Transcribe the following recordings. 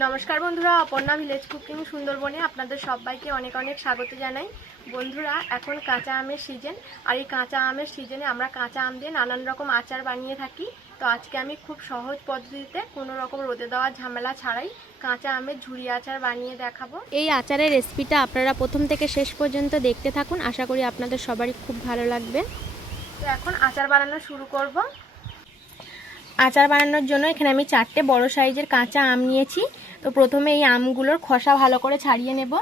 নমস্কার বন্ধুরা, Aparna village cooking সুন্দরবনে আপনাদের সবাইকে অনেক অনেক স্বাগত জানাই। বন্ধুরা, এখন কাঁচা আমের সিজন, আর এই কাঁচা আমের সিজনে আমরা কাঁচা আম দিয়ে নানান রকম আচার বানিয়ে থাকি। তো আজকে আমি খুব সহজ পদ্ধতিতে কোনো রকম রোদে দেওয়া ঝামেলা ছাড়াই কাঁচা আমের ঝুরি আচার বানিয়ে দেখাবো। এই আচারের রেসিপিটা আপনারা প্রথম থেকে শেষ পর্যন্ত দেখতে থাকুন, আশা করি আপনাদের সবারই খুব ভালো লাগবে। তো এখন আচার বানানো শুরু করব। আচার বানানোর জন্য এখানে আমি 4টে বড় সাইজের কাঁচা আম নিয়েছি। তো প্রথমে এই আমগুলোর খোসা ভালো করে ছাড়িয়ে নেব।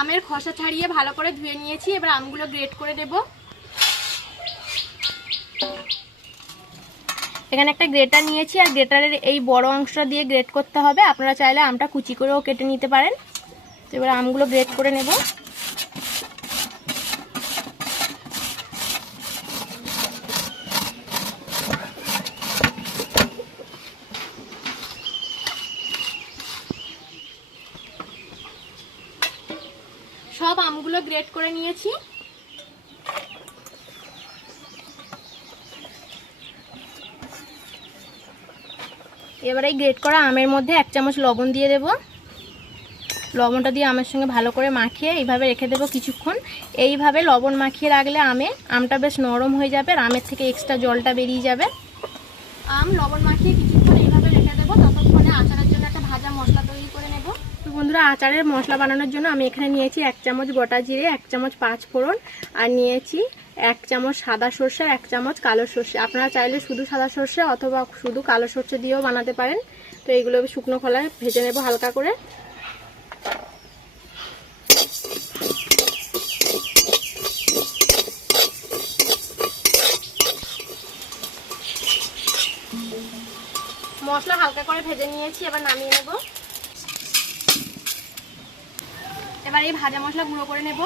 আমের খোসা ছাড়িয়ে ভালো করে ধুয়ে নিয়েছি। এবার আমগুলো গ্রেট করে দেব। এখানে একটা গ্রেটার নিয়েছি, আর গ্রেটারের এই বড় অংশটা দিয়ে গ্রেট করতে হবে। আপনারা চাইলে আমটা কুচি করেও কেটে নিতে পারেন। তো এবার আমগুলো গ্রেট করে নেব। সব আমগুলো গ্রেট করে নিয়েছি। এবার এই গ্রেট করা আমের মধ্যে 1 চামচ লবণ দিয়ে দেব। লবণটা দিয়ে আমের সঙ্গে ভালো করে মাখিয়ে এইভাবে রেখে দেব কিছুক্ষণ। এইভাবে লবণ মাখিয়ে রাখলে আমটা বেশ নরম হয়ে যাবে, আর আমের থেকে এক্সট্রা জলটা বেরিয়ে যাবে। আম লবণ মাখিয়ে কিছুক্ষণ এইভাবে রেখে দেবো। ততক্ষণে আচারের জন্য একটা ভাজা মশলা তৈরি করে নেব। তো বন্ধুরা, আচারের মশলা বানানোর জন্য আমি এখানে নিয়েছি 1 চামচ গোটা জিরে, 1 চামচ 5 ফোড়ন, আর নিয়েছি 1 চামচ সাদা সর্ষে, 1 চামচ কালো সর্ষে। আপনারা চাইলে শুধু সাদা সর্ষে অথবা শুধু কালো সর্ষে দিয়েও বানাতে পারেন। তো এইগুলো শুকনো খোলায় ভেজে নেব হালকা করে। মশলা হালকা করে ভেজে নিয়েছি, এবার নামিয়ে নেব। এবার এই ভাজা মশলা গুঁড়ো করে নেব।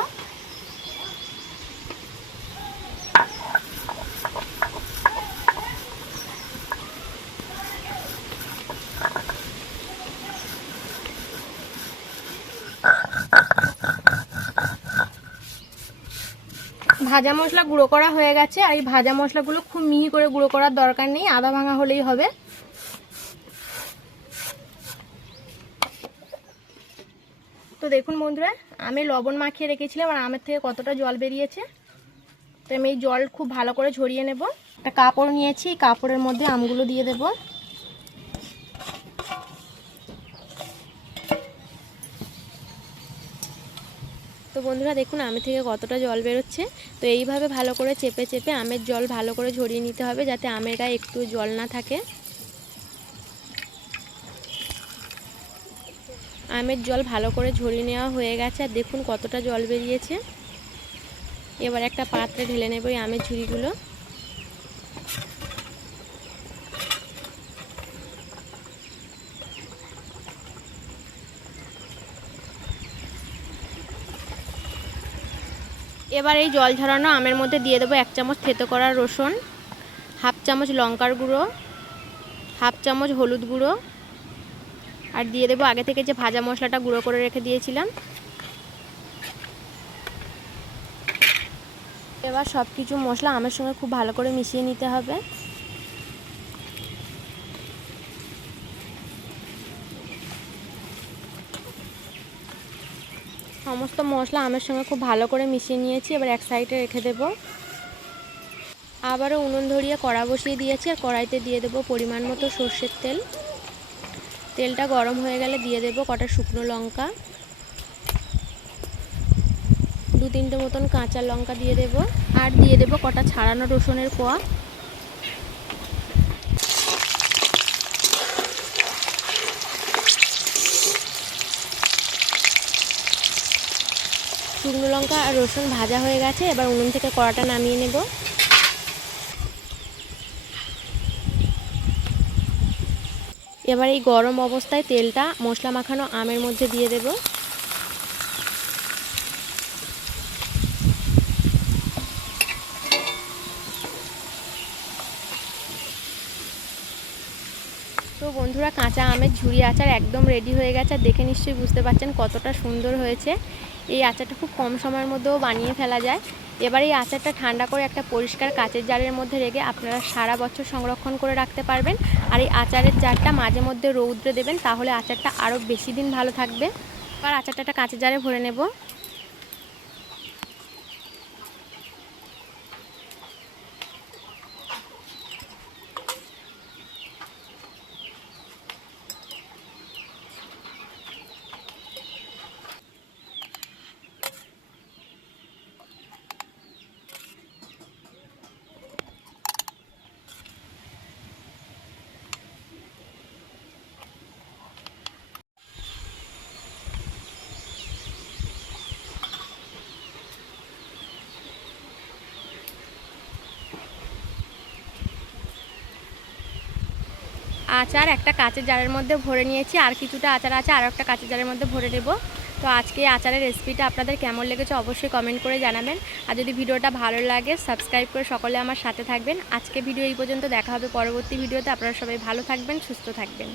ভাজা মশলা গুঁড়ো করা হয়ে গেছে, আর এই ভাজা মশলাগুলো খুব মিহি করে গুঁড়ো করার দরকার নেই, আধা ভাঙা হলেই হবে। তো দেখুন বন্ধুরা, আমি লবণ মাখিয়ে রেখেছিলাম, আর আমের থেকে কতটা জল বেরিয়েছে। তো আমি এই জল খুব ভালো করে ঝরিয়ে নেব। একটা কাপড় নিয়েছি, কাপড়ের মধ্যে আমগুলো দিয়ে দেব। তো বন্ধুরা দেখুন আমের থেকে কতটা জল বেরোচ্ছে। তো এইভাবে ভালো করে চেপে চেপে আমের জল ভালো করে ঝরিয়ে নিতে হবে, যাতে আমের গায়ে একটু জল না থাকে। আমের জল ভালো করে ঝরিয়ে নেওয়া হয়ে গেছে, আর দেখুন কতটা জল বেরিয়েছে। এবার একটা পাত্রে ঢেলে নেব এই আমের ঝুড়িগুলো। এবার এই জল ঝরানো আমের মধ্যে দিয়ে দেবো 1 চামচ থেতো করা রসুন, 1/2 চামচ লঙ্কার গুঁড়ো, 1/2 চামচ হলুদ গুঁড়ো, আর দিয়ে দেবো আগে থেকে যে ভাজা মশলাটা গুঁড়ো করে রেখে দিয়েছিলাম। এবার সব কিছু মশলা আমের সঙ্গে খুব ভালো করে মিশিয়ে নিতে হবে। সমস্ত মশলা আমের সঙ্গে খুব ভালো করে মিশিয়ে নিয়েছি। এবার এক সাইডে রেখে দেব। আবারও উনুন ধরিয়ে কড়া বসিয়ে দিয়েছি, আর কড়াইতে দিয়ে দেব পরিমাণ মতো সর্ষের তেল। তেলটা গরম হয়ে গেলে দিয়ে দেব কটা শুকনো লঙ্কা, 2-3টে মতন কাঁচা লঙ্কা দিয়ে দেব, আর দিয়ে দেব কটা ছাড়ানো রসুনের কোয়া। শুকনো লঙ্কা আর রসুন ভাজা হয়ে গেছে। এবার উনুন থেকে কড়াটা নামিয়ে নেব। এবার এই গরম অবস্থায় তেলটা মশলা মাখানো আমের মধ্যে দিয়ে দেব। তো বন্ধুরা, কাঁচা আমের ঝুরি আচার একদম রেডি হয়ে গেছে। আর দেখে নিশ্চয়ই বুঝতে পারছেন কতটা সুন্দর হয়েছে। এই আচারটা খুব কম সময়ের মধ্যেও বানিয়ে ফেলা যায়। এবার এই আচারটা ঠান্ডা করে একটা পরিষ্কার কাচের জারের মধ্যে রেখে আপনারা সারা বছর সংরক্ষণ করে রাখতে পারবেন। আর এই আচারের জারটা মাঝে মধ্যে রৌদ্রে দেবেন, তাহলে আচারটা আরও বেশি দিন ভালো থাকবে। এবার আচারটা একটা কাচের জারে ভরে নেব। আচার একটা কাচের জারের মধ্যে ভরে নিয়েছি, আর কিছুটা আচার আছে, আর একটা কাচের জারের মধ্যে ভরে নেব। তো আজকে আচারের রেসিপিটা আপনাদের কেমন লেগেছে অবশ্যই কমেন্ট করে জানাবেন। আর যদি ভিডিওটা ভালো লাগে সাবস্ক্রাইব করে সকলে আমার সাথে থাকবেন। আজকে ভিডিও এই পর্যন্ত, দেখা হবে পরবর্তী ভিডিওতে। আপনারা সবাই ভালো থাকবেন, সুস্থ থাকবেন।